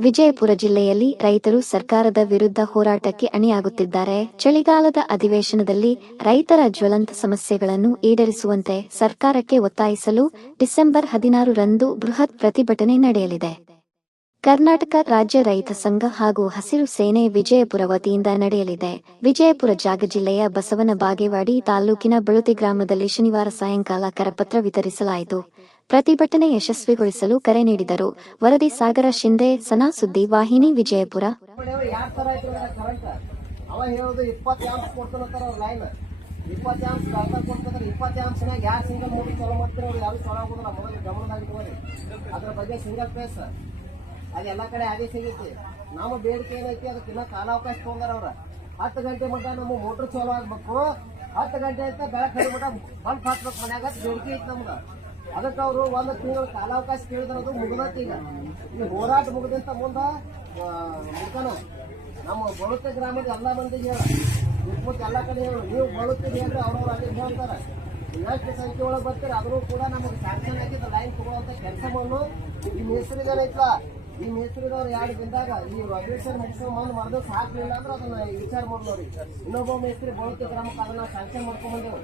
ವಿಜಯಪುರ ಜಿಲ್ಲೆಯಲ್ಲಿ ರೈತರು ಸರ್ಕಾರದ ವಿರುದ್ಧ ಹೋರಾಟಕ್ಕೆ ಅಣಿಯಾಗುತ್ತಿದ್ದಾರೆ. ಚಳಿಗಾಲದ ಅಧಿವೇಶನದಲ್ಲಿ ರೈತರ ಜ್ವಲಂತ ಸಮಸ್ಯೆಗಳನ್ನು ಈಡೇರಿಸುವಂತೆ ಸರ್ಕಾರಕ್ಕೆ ಒತ್ತಾಯಿಸಲು ಡಿಸೆಂಬರ್ ಹದಿನಾರು ರಂದು ಬೃಹತ್ ಪ್ರತಿಭಟನೆ ನಡೆಯಲಿದೆ. ಕರ್ನಾಟಕ ರಾಜ್ಯ ರೈತ ಸಂಘ ಹಾಗೂ ಹಸಿರು ಸೇನೆ ವಿಜಯಪುರ ವತಿಯಿಂದ ನಡೆಯಲಿದೆ. ವಿಜಯಪುರ ಜಾಗ ಜಿಲ್ಲೆಯ ಬಸವನ ಬಾಗೇವಾಡಿ ತಾಲೂಕಿನ ಬಳುತಿ ಗ್ರಾಮದಲ್ಲಿ ಶನಿವಾರ ಸಾಯಂಕಾಲ ಕರಪತ್ರ ವಿತರಿಸಲಾಯಿತು. ಪ್ರತಿಭಟನೆ ಯಶಸ್ವಿಗೊಳಿಸಲು ಕರೆ ನೀಡಿದರು. ವರದಿ ಸಾಗರ ಶಿಂದೆ, ಸನಾ ಸುದ್ದಿ, ವಾಹಿನಿ ವಿಜಯಪುರ. ಅವ ಹೇಳೋದು ಲೈನ್ ಯಾರು ಸಿಂಗಲ್ ಚಲೋ ಯಾರು ಚಲೋ ಮೊದಲು ಅದ್ರ ಬಗ್ಗೆ ಸಿಂಗಲ್ ಪೇಸ್ ಅದು ಎಲ್ಲ ಕಡೆ ಆದೇಶ ಸಿಗೈತಿ ನಮ್ಮ ಬೇಡಿಕೆ ಏನೈತಿ, ಅದಕ್ಕೆ ಇನ್ನೂ ಕಾಲಾವಕಾಶ ತೊಗೊಂಡಾರ ಅವ್ರ. ಹತ್ತು ಗಂಟೆ ಮಟ್ಟ ನಮ್ಮ ಮೋಟ್ರ್ ಚಾಲೂ ಆಗ್ಬೇಕು. ಹತ್ತು ಗಂಟೆ ಅಂತ ಬೆಳಕ್ ಮಟ್ಟ ಬಲ್ಪ್ ಹಾಕ್ಬೇಕು ಮನ್ಯಾಗ ಬೇಡಿಕೆ ಐತಿ ನಮ್ದು ಅದಕ್ಕೆ ಅವರು ಒಂದು ತಿಂಗಳ ಕಾಲಾವಕಾಶ ಕೇಳಿದ್ರದು ಮುಗಿದೈತಿ ಈಗ. ಈ ಹೋರಾಟ ಮುಗಿದಂತ ಮುಂದೆ ಮುಗ್ತಾನ ನಮ್ಮ ಬಳುತ್ತ ಗ್ರಾಮದ ಎಲ್ಲ ಮಂದಿಗೆ ಹೇಳ. ಸುತ್ತಮುತ್ತ ಎಲ್ಲ ಕಡೆ ಹೇಳು. ನೀವು ಬಳುತ್ತೀರಿ ಅಂದ್ರೆ ಅವ್ರವ್ರು ಅಲ್ಲಿ ಹೇಳ್ತಾರೆ. ಎಷ್ಟು ಸಂಖ್ಯೆ ಒಳಗೆ ಬರ್ತೀರಿ? ಆದರೂ ಕೂಡ ನಮಗೆ ಸ್ಯಾಂಕ್ಷನ್ ಆಗಿದ್ದ ಲೈನ್ ಕೆಲಸ ಮಾಡು ಈ ಮೇಸ್ತ್ರಿಗಳೈತ್ಲ ಈ ಮೇಸ್ತ್ರಿದವ್ರು ಎರಡು ಬಿದ್ದಾಗ ಈ ರೆಗ್ಯುಲೇಷನ್ ಮುಗಿಸೋ ಮಂದ್ ಮರದು ಸಾಕ್ಲಿಲ್ಲ ಅಂದ್ರೆ ಅದನ್ನ ವಿಚಾರ ಮಾಡ್ದವ್ರಿ ಇನ್ನೊಬ್ಬ ಮೇಸ್ತ್ರಿ ಬಳುತ್ತೆ ಗ್ರಾಮಕ್ಕೆ ಅದನ್ನ ಸ್ಯಾಂಕ್ಷನ್ ಮಾಡ್ಕೊಂಬಂದೇವು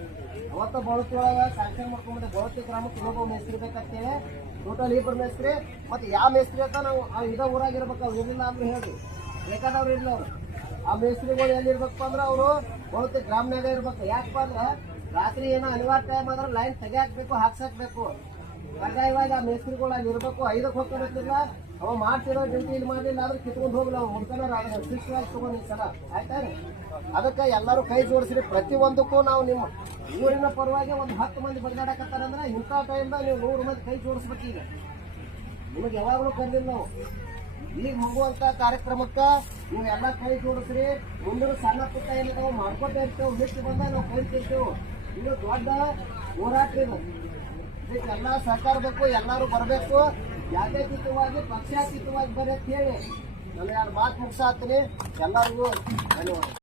ಅವತ್ತ ಬಳುತ್ತಿ ಒಳಗೆ ಸ್ಯಾಂಕ್ಷನ್ ಮಾಡ್ಕೊಂಬಂದೆ ಬಳುತ್ತಿ ಗ್ರಾಮಕ್ಕೆ ಇನ್ನೊಬ್ಬ ಮೇಸ್ತ್ರಿ ಬೇಕಂತೇಳಿ ಟೋಟಲ್ ಇಬ್ಬರು ಮೇಸ್ತ್ರಿ ಮತ್ತೆ ಯಾವ ಮೇಸ್ತ್ರಿ ಅಂತ ನಾವು ಇದೇ ಊರಾಗಿರ್ಬೇಕು, ಅವ್ರು ಇರಲಿಲ್ಲ ಅಂದ್ರೆ ಹೇಳಿ. ಬೇಕಾದವ್ರು ಇರ್ಲಿ ಅವ್ರು. ಆ ಮೇಸ್ತ್ರಿಗಳು ಎಲ್ಲಿರ್ಬೇಕಪ್ಪ ಅಂದ್ರೆ ಅವರು ಬಳುತ್ತಿ ಗ್ರಾಮನಾಗ ಇರ್ಬೇಕು. ಯಾಕಪ್ಪ ಅಂದ್ರೆ ರಾತ್ರಿ ಏನೋ ಅನಿವಾರ್ಯ ಟೈಮ್ ಆದ್ರೆ ಲೈನ್ ತೆಗಿಯಾಕ್ಬೇಕು ಹಾಕ್ಸಾಕ್ಬೇಕು. ಕಡ್ಡಾಯವಾಗಿ ಆ ಮೇಸ್ತ್ರಿಗಳು ಅಲ್ಲಿ ಇರ್ಬೇಕು ಐದಕ್ಕೆ ಹೋಗ್ತಿರತ್ತಿಲ್ಲ ಅವ ಮಾಡ್ತಿರೋ ಡ್ಯೂಟಿ ಇಲ್ಲಿ ಮಾಡಲಿಲ್ಲ ಆದ್ರೆ ಕಿತ್ಕೊಂಡು ಹೋಗಲ್ಲ ಅವ್ರು ಮುಡ್ತಾನ ಶಿಕ್ಷವಾಗಿ ತಗೊಂಡು ಈ ಸಲ. ಆಯ್ತಾ? ಅದಕ್ಕೆ ಎಲ್ಲರೂ ಕೈ ಜೋಡಿಸ್ರಿ. ಪ್ರತಿಯೊಂದಕ್ಕೂ ನಾವು ನಿಮ್ಮ ಊರಿನ ಪರವಾಗಿ ಒಂದು ಹತ್ತು ಮಂದಿ ಬಗೆದಾಡಕತ್ತಾರಂದ್ರೆ ಇಂಥ ಟೈಮ್ದಾಗ ನೀವು ನೂರು ಮಂದಿ ಕೈ ಜೋಡಿಸ್ಬೇಕು ಈಗ. ನಿಮಗೆ ಯಾವಾಗಲೂ ಕರೆದಿಲ್ಲ ನಾವು. ಈಗ ಹೋಗುವಂತ ಕಾರ್ಯಕ್ರಮಕ್ಕೆ ನೀವು ಎಲ್ಲ ಕೈ ಜೋಡಿಸ್ರಿ. ಮುಂದಿನ ಸಣ್ಣ ಪುಟ್ಟ ಏನಿದಾವೆ ಮಾಡ್ಕೊತಾ ಇರ್ತೇವೆ. ಬಂದ ಬಂದಾಗ ನಾವು ಕೈ ತಿರ್ತೇವೆ ಇದು ದೊಡ್ಡ ಹೋರಾಟ ಇದು ಇದಕ್ಕೆ ಎಲ್ಲ ಸಹಕಾರ ಬೇಕು, ಎಲ್ಲರೂ ಬರಬೇಕು. ಜಾತ್ಯತೀತವಾಗಿ ಪಕ್ಷಾತೀತವಾಗಿ ಬರ್ರಿ ಅಂತ ಹೇಳಿ. ನಾನು ಎರಡು ಮಾತು ಮುಗಿಸಾತೀನಿ. ಎಲ್ಲರಿಗೂ ಧನ್ಯವಾದ.